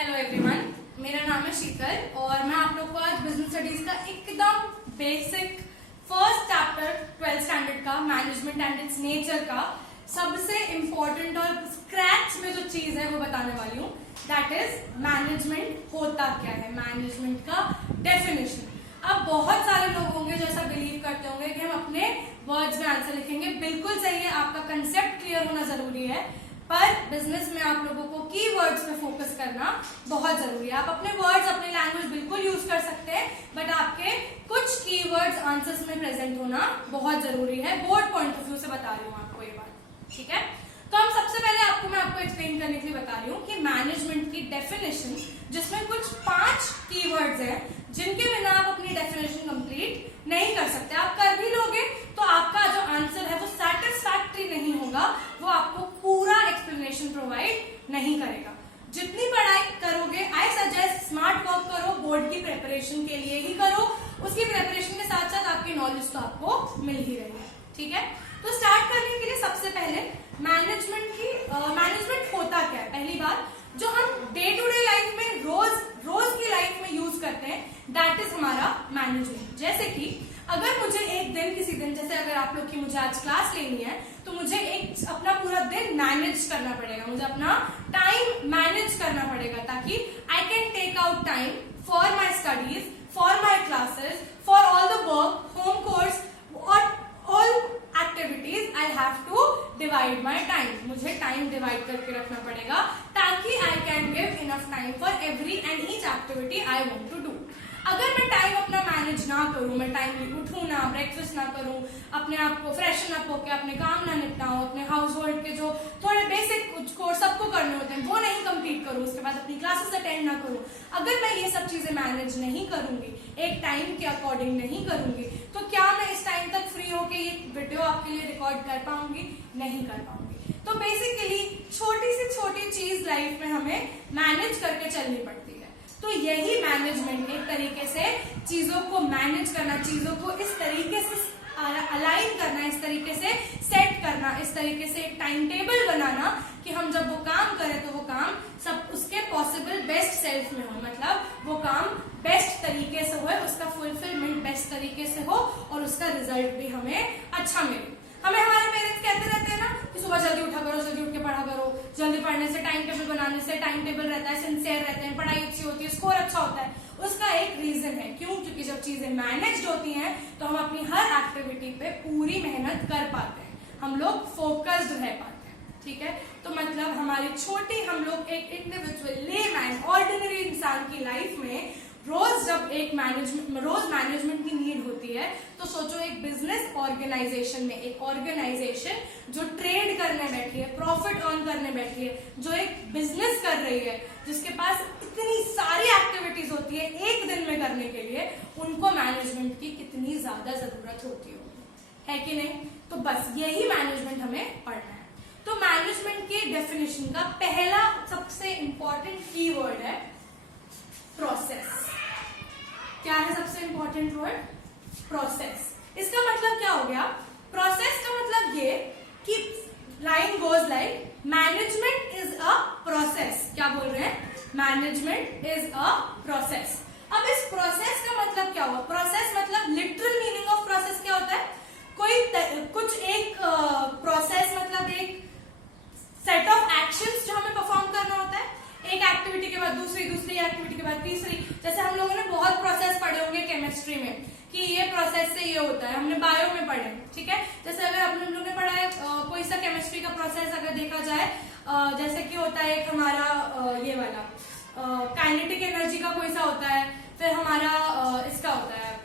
Hello everyone, मेरा नाम है शीतल और मैं आप लोग को आज बिजनेस स्टडीज का एकदम basic first chapter 12th standard का मैनेजमेंट एंड इट्स नेचर का सबसे इम्पोर्टेंट और स्क्रैच में जो चीज है वो बताने वाली हूँ। दैट इज मैनेजमेंट होता क्या है, मैनेजमेंट का डेफिनेशन। अब बहुत सारे लोग होंगे जो ऐसा बिलीव करते होंगे कि हम अपने वर्ड्स में आंसर लिखेंगे। बिल्कुल सही है, आपका कंसेप्ट क्लियर होना जरूरी है, पर बिजनेस में आप लोगों को कीवर्ड्स पे फोकस करना बहुत जरूरी है। आप अपने वर्ड्स, अपनी लैंग्वेज बिल्कुल यूज कर सकते हैं, बट आपके कुछ कीवर्ड्स आंसर्स में प्रेजेंट होना बहुत जरूरी है। बोर्ड पॉइंट ऑफ व्यू से बता रही हूँ आपको ये बात, ठीक है। तो हम सबसे पहले मैं आपको एक्सप्लेन करने के लिए बता रही हूँ कि मैनेजमेंट की डेफिनेशन, जिसमें कुछ 5 कीवर्ड्स हैं जिनके बिना आप अपनी डेफिनेशन कंप्लीट नहीं कर सकते। आप कर भी लोगे तो आपका जो आंसर है वो सैटिस्फैक्टरी नहीं होगा, वो आपको पूरा एक्सप्लेनेशन प्रोवाइड नहीं करेगा। जितनी पढ़ाई करोगे, आई सजेस्ट स्मार्ट वर्क करो, बोर्ड की प्रिपरेशन के लिए ही करो। उसकी प्रिपरेशन के साथ साथ आपकी नॉलेज तो आपको मिल ही रही है, ठीक है। तो स्टार्ट करने के लिए सबसे पहले मैनेजमेंट होता क्या है। पहली बात जो हम डे टू डे लाइफ में रोज की लाइफ में यूज करते हैं, दैट इज हमारा मैनेजमेंट। जैसे कि अगर मुझे एक दिन, किसी दिन, जैसे अगर आप लोग की मुझे आज क्लास लेनी है तो मुझे अपना पूरा दिन मैनेज करना पड़ेगा, मुझे अपना टाइम मैनेज करना पड़ेगा ताकि I can take out time for my studies, for my classes, for all the work, home course और all activities. I have to divide my time, मुझे टाइम डिवाइड करके रखना पड़ेगा ताकि I can give enough time for every and each activity I want to do. अगर मैं time अपना manage ना करूं, मैं टाइमली उठूं ना, ब्रेकफास्ट ना करूं, अपने आप को फ्रेशन अप होकर अपने काम ना निपटाऊं, अपने हाउस होल्ड के जो थोड़े बेसिक कोर्स सबको करने होते हैं वो नहीं कंप्लीट करूं, उसके बाद अपनी क्लासेस अटेंड ना करूं, अगर मैं ये सब चीजें मैनेज नहीं करूंगी, एक टाइम के अकॉर्डिंग नहीं करूंगी, तो क्या मैं इस टाइम तक फ्री होकर ये वीडियो आपके लिए रिकॉर्ड कर पाऊंगी? नहीं कर पाऊंगी। तो बेसिकली छोटी से छोटी चीज लाइफ में हमें मैनेज करके चलनी पड़ती है। तो यही मैनेजमेंट, एक तरीके से चीजों को मैनेज करना, चीजों को इस तरीके से अलाइन करना, इस तरीके से सेट करना, इस तरीके से एक टाइम टेबल बनाना कि हम जब वो काम करें तो वो काम सब उसके पॉसिबल बेस्ट सेल्फ में हो, मतलब वो काम बेस्ट तरीके से हो, उसका फुलफिलमेंट बेस्ट तरीके से हो और उसका रिजल्ट भी हमें अच्छा मिले। हमें हमारे पेरेंट्स कहते रहते हैं ना कि सुबह जल्दी उठा करो, जल्दी उठ के पढ़ा करो, जल्दी पढ़ने से, टाइम टेबल बनाने से टाइम टेबल रहता है, सिंसियर रहते हैं, पढ़ाई अच्छी होती है, स्कोर अच्छा होता है। उसका एक रीजन है, क्यों? क्योंकि जब चीजें मैनेज होती हैं तो हम अपनी हर एक्टिविटी पे पूरी मेहनत कर पाते हैं, हम लोग फोकस्ड रह पाते हैं, ठीक है। तो मतलब हमारी छोटी, हम लोग एक इंडिविजुअल लेमैन, ऑर्डिनरी इंसान की लाइफ में रोज मैनेजमेंट की नीड होती है। तो सोचो एक बिजनेस ऑर्गेनाइजेशन में, एक ऑर्गेनाइजेशन जो ट्रेड करने बैठी है, प्रॉफिट अर्न करने बैठी है, जो एक बिजनेस कर रही है, जिसके पास इतनी सारी एक्टिविटीज होती है एक दिन में करने के लिए, उनको मैनेजमेंट की कितनी ज्यादा जरूरत होती है कि नहीं? तो बस यही मैनेजमेंट हमें पढ़ना है। तो मैनेजमेंट की डेफिनेशन का पहला सबसे इंपॉर्टेंट कीवर्ड है प्रोसेस। क्या है सबसे इंपॉर्टेंट वर्ड? प्रोसेस। इसका मतलब क्या हो गया? प्रोसेस का मतलब ये कि line goes like management is a process. क्या बोल रहे हैं? Management is a process. अब इस प्रोसेस का मतलब क्या हुआ? प्रोसेस मतलब लिटरल मीनिंग ऑफ प्रोसेस क्या होता है? कुछ एक प्रोसेस मतलब एक सेट ऑफ एक्शंस जो हमें परफॉर्म करना होता है, एक एक्टिविटी के बाद दूसरी, दूसरी एक्टिविटी के बाद तीसरी। जैसे हम लोगों ने बहुत प्रोसेस पढ़े होंगे केमिस्ट्री में कि ये प्रोसेस से ये होता है, हमने बायो में पढ़े, ठीक है। जैसे अगर हम लोगों ने पढ़ा है कोई सा केमिस्ट्री का प्रोसेस अगर देखा जाए, जैसे कि होता है एक हमारा ये वाला काइनेटिक एनर्जी का कोई सा होता है, फिर हमारा इसका होता है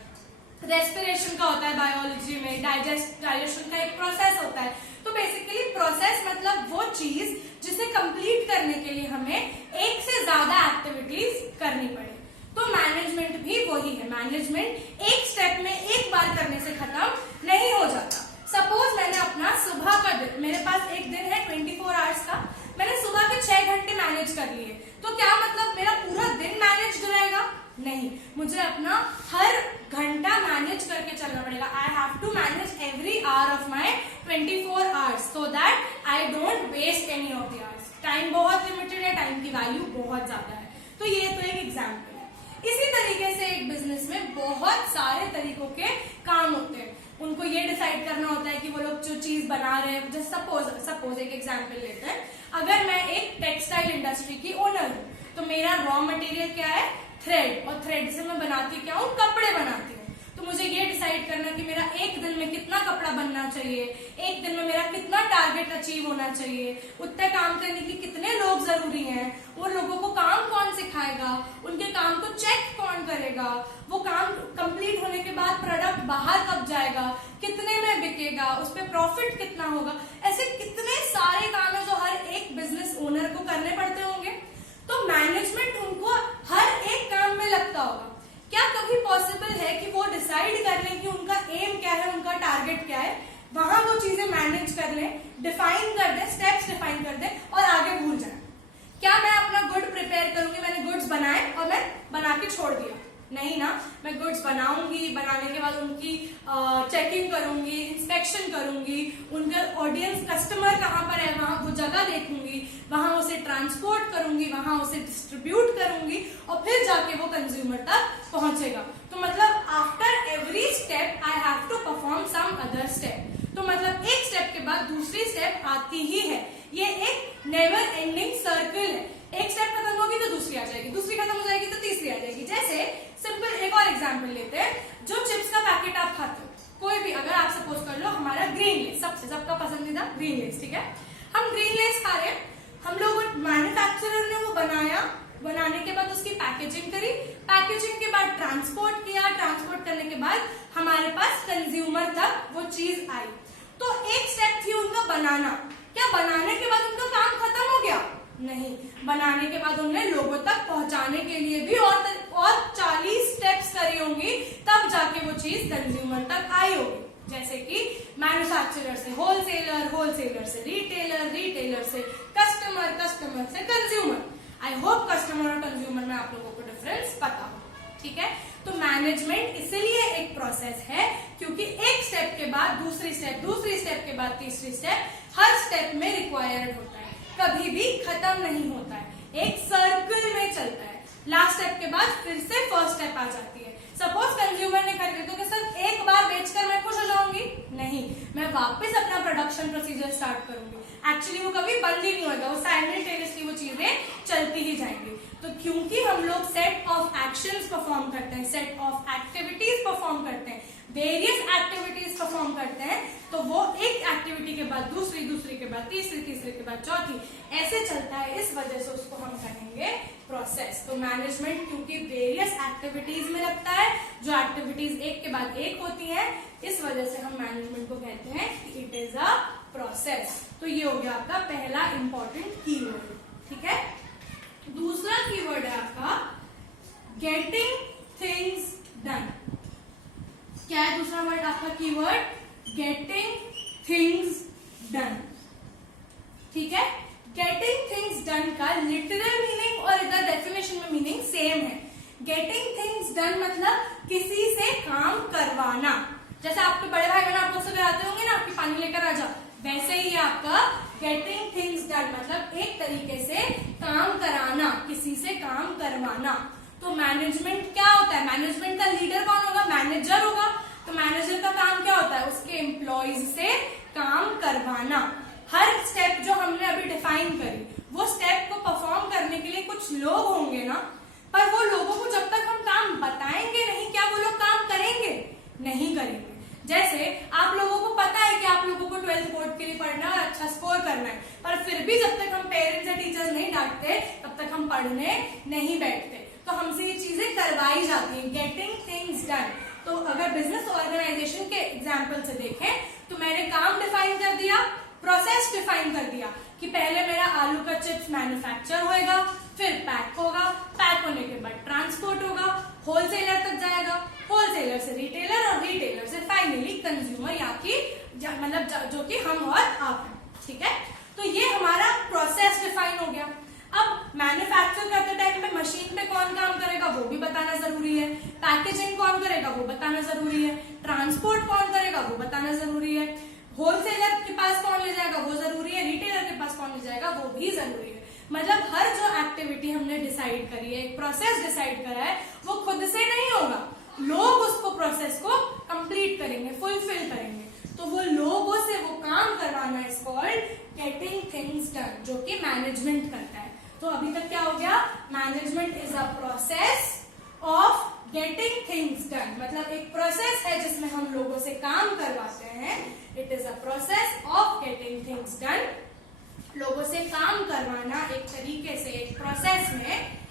रेस्पिरेशन का होता है बायोलॉजी में, डाइजेशन का एक प्रोसेस होता है। तो बेसिकली प्रोसेस मतलब वो चीज जिसे कंप्लीट करने के लिए हमें एक से ज्यादा एक्टिविटीज करनी पड़े। तो मैनेजमेंट भी वही है। मैनेजमेंट एक स्टेप में एक बार करने से खत्म नहीं हो जाता। सपोज मैंने अपना सुबह का दिन, मेरे पास एक दिन है 24 आवर्स का, मैंने सुबह के 6 घंटे मैनेज कर लिए, तो क्या मतलब मेरा पूरा दिन मैनेज रहेगा? नहीं, मुझे अपना हर घंटा मैनेज करके चलना पड़ेगा। I have to manage every hour of my 24 hours so that I don't waste any of the hours. Time बहुत लिमिटेड है, टाइम की वैल्यू बहुत ज्यादा है। तो ये तो एक एग्जाम्पल है। इसी तरीके से एक बिजनेस में बहुत सारे तरीकों के काम होते हैं। उनको ये डिसाइड करना होता है कि वो लोग जो चीज बना रहे हैं, जैसे सपोज एक एग्जाम्पल लेते हैं, अगर मैं एक टेक्सटाइल इंडस्ट्री की ओनर हूँ तो मेरा रॉ मटेरियल क्या है, थ्रेड, और थ्रेड से मैं बनाती क्या हूँ, कपड़े बनाती हूँ। तो मुझे ये डिसाइड करना कि मेरा एक दिन में कितना कपड़ा बनना चाहिए, एक दिन में मेरा कितना टारगेट अचीव होना चाहिए, उतना काम करने के कितने लोग जरूरी हैं, उन लोगों को काम कौन सिखाएगा, उनके काम को चेक कौन करेगा, वो काम कंप्लीट होने के बाद प्रोडक्ट बाहर कब जाएगा, कितने में बिकेगा, उस पर प्रॉफिट कितना होगा। ऐसे कितने सारे काम है जो हर एक बिजनेस ओनर को करने पड़ते होंगे। तो मैनेजमेंट उनको हर एक काम में लगता होगा। क्या कभी पॉसिबल है कि वो डिसाइड कर लें कि उनका एम क्या है, उनका टारगेट क्या है, वहां वो चीजें मैनेज कर लें, डिफाइन कर दें, स्टेप्स डिफाइन कर दें और आगे भूल जाए? क्या मैं अपना गुड प्रिपेयर करूंगी, मैंने गुड्स बनाए और मैं बना के छोड़ दिया? नहीं ना, मैं गुड्स बनाऊंगी, बनाने के बाद उनकी चेकिंग करूंगी, इंस्पेक्शन करूंगी, उनका ऑडियंस कस्टमर कहाँ पर है वहां वो जगह देखूंगी, वहां उसे ट्रांसपोर्ट करूंगी, वहां उसे डिस्ट्रीब्यूट करूंगी और फिर जाके वो कंज्यूमर तक पहुंचेगा। तो मतलब after every step I have to perform some other step. तो मतलब एक स्टेप के बाद दूसरी स्टेप आती ही है। ये एक नेवर एंडिंग सर्कल है। एक स्टेप खत्म होगी तो दूसरी आ जाएगी, दूसरी खत्म हो जाएगी तो तीसरी आ जाएगी। जैसे सिंपल एक और एग्जांपल लेते हैं, जो चिप्स का पैकेट आप खाते हो, कोई भी, अगर आप सपोज कर लो हमारा ग्रीन लेस, सबका पसंदीदा ग्रीन लेस, ठीक है, हम ग्रीन लेस खा रहे हैं, हम लोग मैन्युफैक्चरर ने वो बनाया, बनाने के बाद उसकी पैकेजिंग करी, पैकेजिंग के बाद ट्रांसपोर्ट किया, ट्रांसपोर्ट करने के बाद हमारे पास कंज्यूमर तक वो चीज आई। तो एक स्टेप थी उनका बनाना। क्या बनाने के बाद उनका काम खत्म हो गया? नहीं, बनाने के बाद उन्हें लोगों तक पहुंचाने के लिए भी और 40 स्टेप्स करी होंगी, तब जाके वो चीज कंज्यूमर तक आई होगी। जैसे कि मैन्युफैक्चरर से होलसेलर, होलसेलर से रिटेलर, रिटेलर से कस्टमर, कस्टमर से कंज्यूमर। आई होप कस्टमर और कंज्यूमर में आप लोगों को डिफरेंस पता हो, ठीक है। तो मैनेजमेंट इसलिए एक प्रोसेस है क्योंकि एक स्टेप के बाद दूसरी स्टेप, दूसरी स्टेप के बाद तीसरी स्टेप, हर स्टेप में रिक्वायर्ड होता है, कभी भी खत्म नहीं होता है, एक सर्कल में चलता है। लास्ट स्टेप के बाद फिर से फर्स्ट स्टेप आ जाती है। सपोज कंज्यूमर ने खरीदे तो क्या सर एक बार बेचकर मैं खुश हो जाऊंगी? नहीं, मैं वापस अपना प्रोडक्शन प्रोसीजर स्टार्ट करूंगी। एक्चुअली वो कभी बंद ही नहीं होगा, वो साइमल्टेनियसली वो चीजें चलती ही जाएंगी। तो क्योंकि हम लोग सेट ऑफ एक्शंस परफॉर्म करते हैं, सेट ऑफ एक्टिविटीज परफॉर्म करते हैं, वेरियस एक्टिविटीज परफॉर्म करते हैं, तो वो एक एक्टिविटी के बाद दूसरी, दूसरी के बाद तीसरी, तीसरी के बाद चौथी, ऐसे चलता है। इस वजह से उसको हम कहेंगे प्रोसेस। तो मैनेजमेंट क्योंकि वेरियस एक्टिविटीज में लगता है, जो एक्टिविटीज एक के बाद एक होती है, इस वजह से हम मैनेजमेंट को कहते हैं कि इट इज अ प्रोसेस। तो ये हो गया आपका पहला इंपॉर्टेंट कीवर्ड, ठीक है। दूसरा कीवर्ड है आपका गेटिंग थिंग्स डन। क्या है दूसरा वर्ड आपका कीवर्ड? गेटिंग थिंग्स डन, ठीक है। गेटिंग थिंग्स डन का लिटरल मीनिंग और इधर डेफिनेशन में मीनिंग सेम है। गेटिंग थिंग्स डन मतलब किसी से काम करवाना। जैसे आपके बड़े भाई बहन आप लोग से आते होंगे ना, आपकी पानी लेकर आ जाओ, वैसे ही आपका गेटिंग थिंग्स डन मतलब एक तरीके से काम कराना, किसी से काम करवाना। तो मैनेजमेंट क्या होता है? मैनेजमेंट का लीडर कौन होगा? मैनेजर होगा। तो मैनेजर का काम क्या होता है? उसके एम्प्लॉइज से काम करवाना। हर स्टेप जो हमने अभी डिफाइन करी, वो स्टेप को परफॉर्म करने के लिए कुछ लोग होंगे ना, पर वो लोगों को जब तक हम काम बताएंगे नहीं, क्या वो लोग काम करेंगे? नहीं करेंगे। जैसे आप लोगों को पता है कि आप लोगों को 12th बोर्ड के लिए पढ़ना है, अच्छा स्कोर करना है, पर फिर भी जब तक हम पेरेंट्स या टीचर्स नहीं डांटते तब तक हम पढ़ने नहीं बैठते। तो हमसे ये चीजें करवाई जाती हैं, गेटिंग थिंग्स डन। तो अगर बिजनेस ऑर्गेनाइजेशन के एग्जाम्पल से देखें तो मैंने काम डिफाइन कर दिया, प्रोसेस डिफाइन कर दिया कि पहले मेरा आलू का चिप्स मैन्युफैक्चर होएगा, फिर पैक होगा, पैक होने के बाद ट्रांसपोर्ट होगा, होलसेलर तक जाएगा, होलसेलर से रिटेलर और रिटेलर से फाइनली कंज्यूमर, या कि मतलब जो कि हम और आप हैं, ठीक है। तो ये हमारा प्रोसेस डिफाइन हो गया। अब मैन्युफैक्चर करते टाइम पे मशीन पे कौन काम करेगा वो भी बताना जरूरी है, पैकेजिंग कौन करेगा वो बताना जरूरी है, ट्रांसपोर्ट कौन करेगा वो बताना जरूरी है, होलसेलर के पास कौन ले जाएगा वो जरूरी है, रिटेलर के पास कौन ले जाएगा वो भी जरूरी है। मतलब हर जो एक्टिविटी हमने डिसाइड करी है, एक प्रोसेस डिसाइड करा है, वो खुद से नहीं होगा, लोग उसको प्रोसेस को कंप्लीट करेंगे, फुलफिल करेंगे। तो वो लोगों से वो काम करवाना is called getting things done, जो कि मैनेजमेंट करता है। तो अभी तक क्या हो गया, management is a process of getting things done, मतलब एक प्रोसेस है जिसमें हम लोगों से काम करवाते हैं। It is a process of getting things done, लोगों से काम करवाना एक तरीके से, एक प्रोसेस में।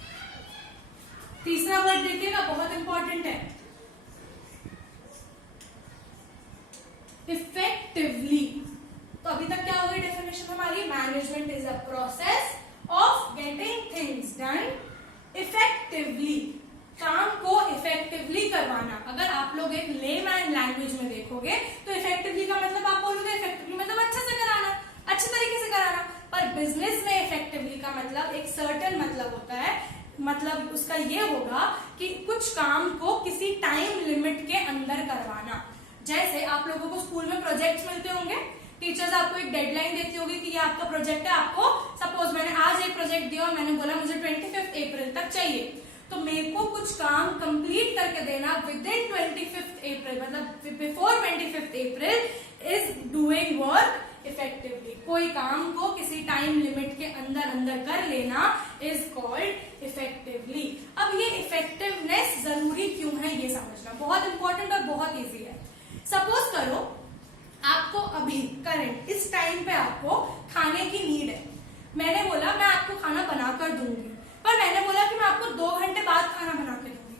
तीसरा वर्ड देखिएगा, बहुत इंपॉर्टेंट है, इफेक्टिवली। तो अभी तक क्या हो गई डेफिनेशन हमारी, management is a process of getting things done effectively, काम को इफेक्टिवली करवाना। अगर आप लोग एक लेमैन लैंग्वेज में देखोगे तो इफेक्टिवली का मतलब आप बोलोगे इफेक्टिवली मतलब अच्छे से कराना, अच्छे तरीके से कराना, पर बिजनेस में इफेक्टिवली का मतलब एक सर्टेन मतलब होता है, मतलब उसका ये होगा कि कुछ काम को किसी टाइम लिमिट के अंदर करवाना। जैसे आप लोगों को स्कूल में प्रोजेक्ट्स मिलते होंगे, टीचर्स आपको एक डेडलाइन देती होगी कि ये आपका प्रोजेक्ट है, आपको सपोज मैंने आज एक प्रोजेक्ट दिया और मैंने बोला मुझे 25 अप्रैल तक चाहिए, तो मेरे को कुछ काम कंप्लीट करके देना विद इन 25 अप्रैल, मतलब before 25 April is doing work effectively. कोई काम को किसी टाइम लिमिट के अंदर अंदर कर लेना इज कॉल्ड इफेक्टिवली। अब ये इफेक्टिवनेस जरूरी क्यों है ये समझना बहुत इंपॉर्टेंट और बहुत इजी है। सपोज करो आपको अभी करंट इस टाइम पे आपको खाने की नीड है, मैंने बोला मैं आपको खाना बनाकर दूंगी, पर मैंने बोला कि मैं आपको 2 घंटे बाद खाना बना के दूंगी,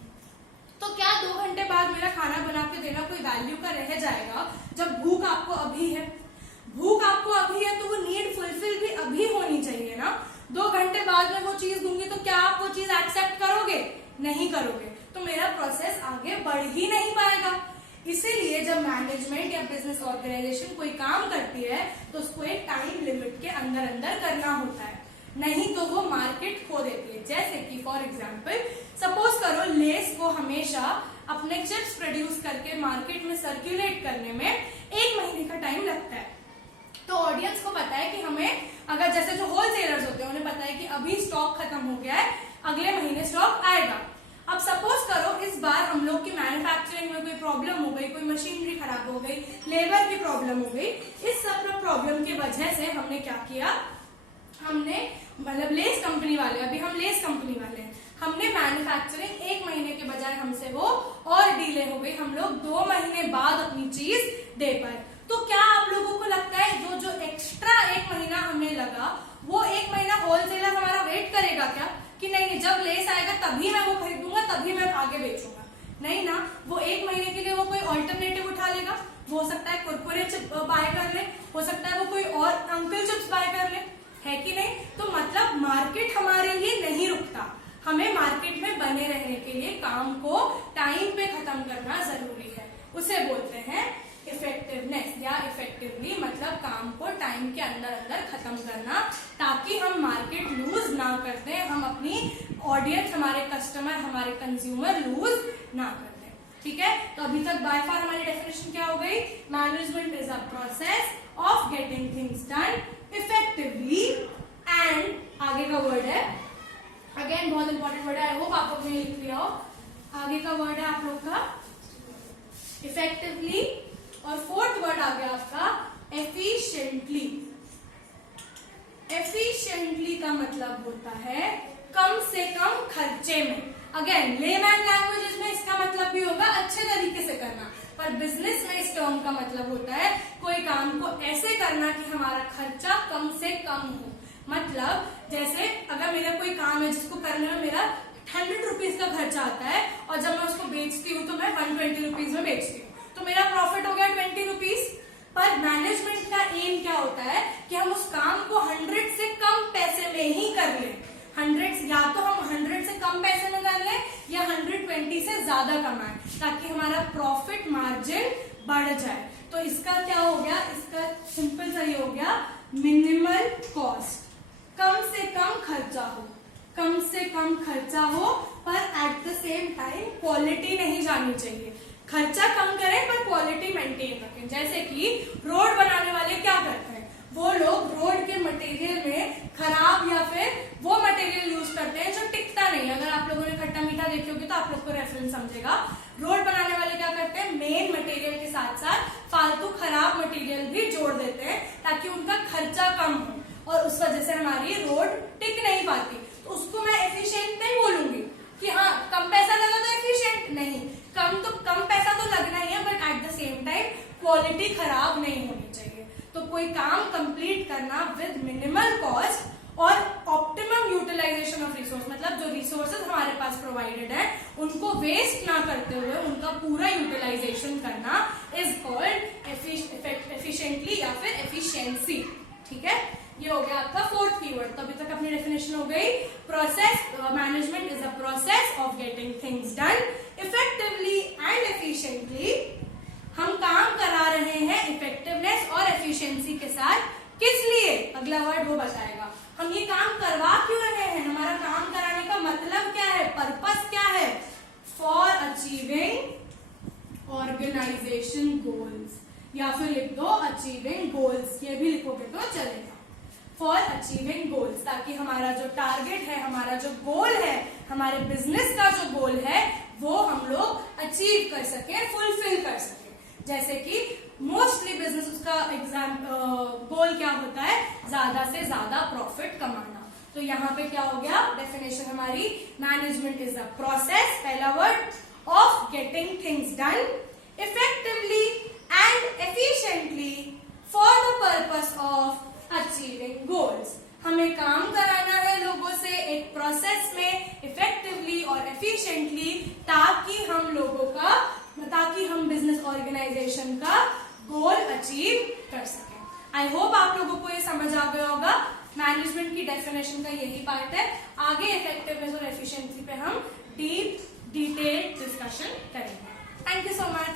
तो क्या 2 घंटे बाद मेरा खाना बना के देना कोई वैल्यू का रह जाएगा? जब भूख आपको अभी है, भूख आपको अभी है, तो वो नीड फुलफिल भी अभी होनी चाहिए ना। 2 घंटे बाद में वो चीज दूंगी तो क्या आप वो चीज एक्सेप्ट करोगे? नहीं करोगे, तो मेरा प्रोसेस आगे बढ़ ही नहीं पाएगा। इसीलिए जब मैनेजमेंट या बिजनेस ऑर्गेनाइजेशन कोई काम करती है तो उसको एक टाइम लिमिट के अंदर अंदर करना होता है, नहीं तो वो मार्केट खो देती है। जैसे कि फॉर एग्जाम्पल सपोज करो लेस को हमेशा अपने चिप्स प्रोड्यूस करके मार्केट में सर्कुलेट करने में 1 महीने का टाइम लगता है। तो ऑडियंस को पता है कि हमें, अगर जैसे जो होलसेलर्स होते हैं उन्हें पता है कि अभी स्टॉक खत्म हो गया है, अगले महीने स्टॉक आएगा। अब सपोज करो इस बार हम लोग की मैन्युफैक्चरिंग में कोई प्रॉब्लम हो गई, कोई मशीनरी खराब हो गई, लेबर की प्रॉब्लम हो गई, इस सब प्रॉब्लम की वजह से हमने क्या किया, हमने मतलब लेस कंपनी वाले, अभी हम लेस कंपनी वाले हैं, हमने मैन्युफैक्चरिंग 1 महीने के बजाय हमसे वो और डिले हो गई, हम लोग 2 महीने बाद अपनी चीज दे पाए। तो क्या आप लोगों को लगता है जो एक्स्ट्रा 1 महीना हमें लगा वो 1 महीना होलसेलर हमारा वेट करेगा क्या कि नहीं जब लेस आएगा तभी मैं वो खरीदूंगा, तभी मैं आगे बेचूंगा? नहीं ना, वो 1 महीने के लिए वो कोई ऑल्टरनेटिव उठा लेगा। हो सकता है कुरकुरे चिप्स बाय कर ले, हो सकता है वो कोई और अंकल चिप्स बाय कर ले, है कि नहीं? तो मतलब मार्केट हमारे लिए नहीं रुकता, हमें मार्केट में बने रहने के लिए काम को टाइम पे खत्म करना जरूरी है, उसे बोलते हैं इफेक्टिवनेस या इफेक्टिवली, मतलब काम को टाइम के अंदर अंदर खत्म करना ताकि हम मार्केट लूज ना कर दें, हम अपनी ऑडियंस, हमारे कस्टमर, हमारे कंज्यूमर लूज ना कर दें। ठीक है, तो अभी तक बाय फार हमारी डेफिनेशन क्या हो गई, management is a process of getting things done effectively and आगे का वर्ड है, अगेन बहुत इंपॉर्टेंट वर्ड है, आई होप आप लोग ने लिख लिया हो। आगे का वर्ड है आप लोग का इफेक्टिवली और 4th वर्ड आ गया आपका एफिशिएंटली। एफिशिएंटली का मतलब होता है कम से कम खर्चे में। अगेन लेमैन लैंग्वेजेस में इसका मतलब भी होगा अच्छे तरीके से करना, पर बिजनेस में इस टर्म का मतलब होता है कोई काम को ऐसे करना कि हमारा खर्चा कम से कम हो। मतलब जैसे अगर मेरा कोई काम है जिसको करने में मेरा 100 रुपीज का खर्चा आता है और जब मैं उसको बेचती हूँ तो मैं 120 रुपीज में बेचती हूँ, तो मेरा प्रॉफिट हो गया 20 रुपीज। पर मैनेजमेंट का एम क्या होता है कि हम उस काम को 100 से कम पैसे में ही कर लें। 100 या तो हम 100 से कम पैसे में कर लें या 120 से ज्यादा कमाएं ताकि हमारा प्रॉफिट मार्जिन बढ़ जाए। तो इसका क्या हो गया, इसका सिंपल सा ये हो गया मिनिमल कॉस्ट, कम से कम खर्चा हो, कम से कम खर्चा हो पर at the same time quality नहीं जानी चाहिए। खर्चा कम करें पर क्वालिटी मेंटेन रखें। जैसे कि रोड बनाने वाले क्या करते हैं, वो लोग रोड के मटेरियल में खराब या फिर वो मटेरियल यूज करते हैं जो टिकता आप लोग को रेफरेंस समझेगा। रोड बनाने वाले क्या करते हैं, मेन मटेरियल के साथ साथ फालतू खराब मटेरियल भी जोड़ देते हैं ताकि उनका खर्चा कम हो और उस वजह से हमारी रोड टिक नहीं पाती। तो उसको मैं एफिशिएंट नहीं बोलूंगी कि हाँ कम पैसा लगा तो एफिशिएंट नहीं, कम पैसा तो लगना ही है, but at the same time quality खराब नहीं होनी चाहिए। तो कोई काम कंप्लीट करना विद मिनिमल कॉस्ट और ऑप्टिमम यूटिलाइजेशन ऑफ रिसोर्स, मतलब जो रिसोर्सेज हमारे पास प्रोवाइडेड है उनको वेस्ट ना करते हुए उनका पूरा यूटिलाइजेशन करना इज कॉल्ड एफिशिएंटली या फिर एफिशिएंसी। ठीक है, ये हो गया आपका फोर्थ कीवर्ड। तो अभी तक अपनी डेफिनेशन हो गई, process management is a process of getting things done effectively and efficiently. हम काम करा रहे हैं इफेक्टिवनेस और एफिशिएंसी के साथ, किस लिए, अगला वर्ड वो बताएगा। हम ये काम करवा क्यों रहे हैं, हमारा काम कराने का मतलब क्या है, पर्पस क्या है, फॉर अचीविंग ऑर्गेनाइजेशन गोल्स, या फिर लिख दो अचीविंग गोल्स, ये भी लिखोगे तो चलेगा, फॉर अचीविंग गोल्स, ताकि हमारा जो टारगेट है, हमारा जो गोल है, हमारे बिजनेस का जो गोल है वो हम लोग अचीव कर सके, फुलफिल कर सके। जैसे कि मोस्टली बिजनेस उसका गोल क्या होता है, ज्यादा से ज्यादा प्रॉफिट कमाना। तो यहाँ पे क्या हो गया, डेफिनेशन हमारी, मैनेजमेंट इज अ प्रोसेस, पहला word, of getting things done effectively and efficiently for the purpose of achieving goals. हमें काम कराना है लोगों से एक प्रोसेस में इफेक्टिवली और एफिशिएंटली, ताकि हम बिजनेस ऑर्गेनाइजेशन का गोल अचीव कर सकें। आई होप आप लोगों को ये समझ आ गया होगा। मैनेजमेंट की डेफिनेशन का यही पार्ट है। आगे इफेक्टिवनेस और एफिशिएंसी पे हम डिटेल डिस्कशन करेंगे। Thank you so much.